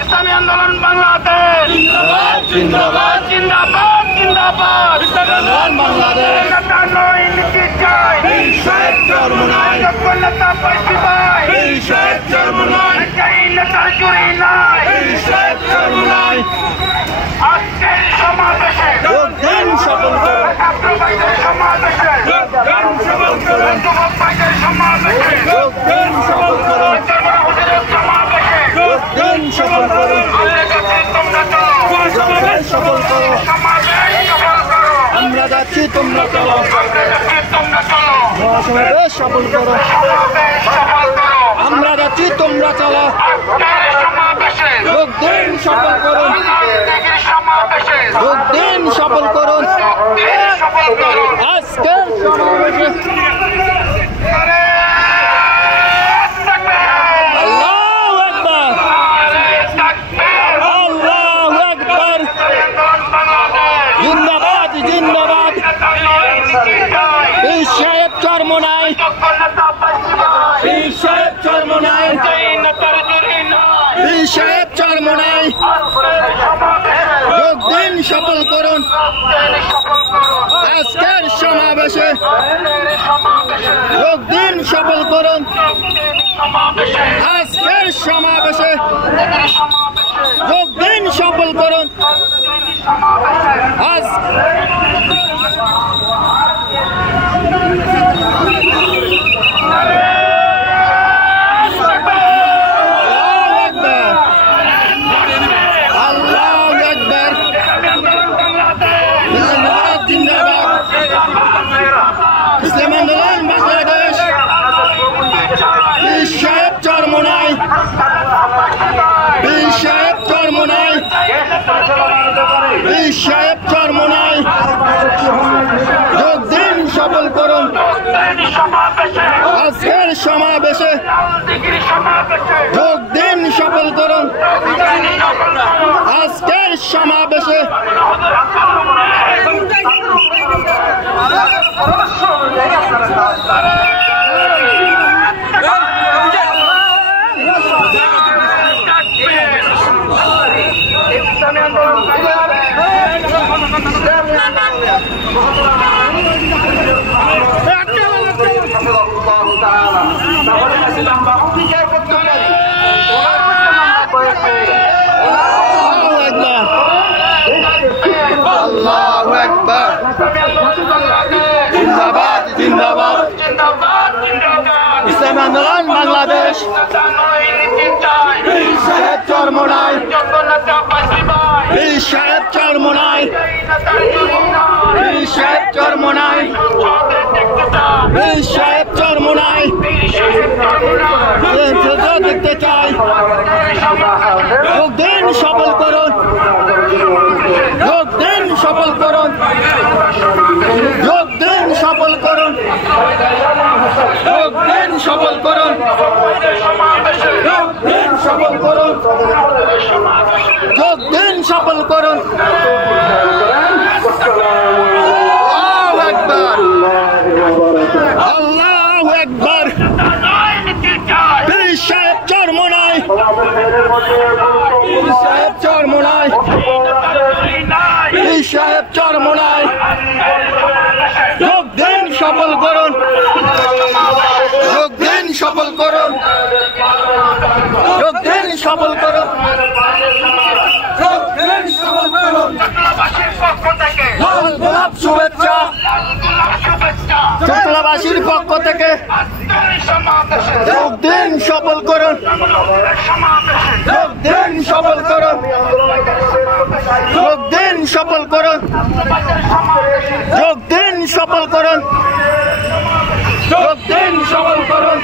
ইসলামী আন্দোলন বাংলাদেশ জিন্দাবাদ জিন্দাবাদ জিন্দাবাদ বাংলাদেশ আজকের সমাবেশে আমরা যাচ্ছি তোমরা চলো সমাবেশ সফল করো আমরা যাচ্ছি তোমরা চলো যোগ দিন সফল করুন যোগ দিন সফল করুন আজকের সমাবেশে জিন্দাবাদ পীর সাহেব চরমোনাই পীর সাহেব চরমোনাই পীর সাহেব চরমোনাই যোগ দিন সফল করুন আজকের সমাবেশে যোগ দিন সফল করুন আজকের সমাবেশে যোগ দিন সফল করুন আজ ইসলামী আন্দোলন বাংলাদেশ পীর সাহেব চরমোনাই পীর সাহেব চরমোনাই পীর সাহেব চরমোনাই যোগ দিন সফল করুন আজকের সমাবেশে যোগ দিন সফল করুন আজকের সমাবেশে আল্লাহু আকবার জিন্দাবাদ জিন্দাবাদ ইসলামী আন্দোলন বাংলাদেশ পীর সাহেব চরমোনাই পীর সাহেব চরমোনাই পীর সাহেব চরমোনাই পীর সাহেব চরমোনাই দেখতে চাই যোগ দিন সফল করুন যোগ দিন সফল করুন যোগ দিন সফল করুন যোগ দিন সফল করুন যোগ দিন সফল করুন যোগ দিন সফল করুন আল্লাহু আকবার আল্লাহু আকবার পীর সাহেব চরমোনাই পীর সাহেব চরমোনাই পীর সাহেব চরমোনাই যোগ দিন সফল করুন যোগ দিন সফল করুন যোগ দিন সফল করুন যোগ দিন সফল করুন লাল গোলাপ শুভেচ্ছা চট্টলাবাসীর পক্ষ থেকে যোগ দিন সফল করুন যোগ দিন সফল করুন যোগ দিন সফল করুন যোগ দিন সফল করুন যোগ দিন সফল করুন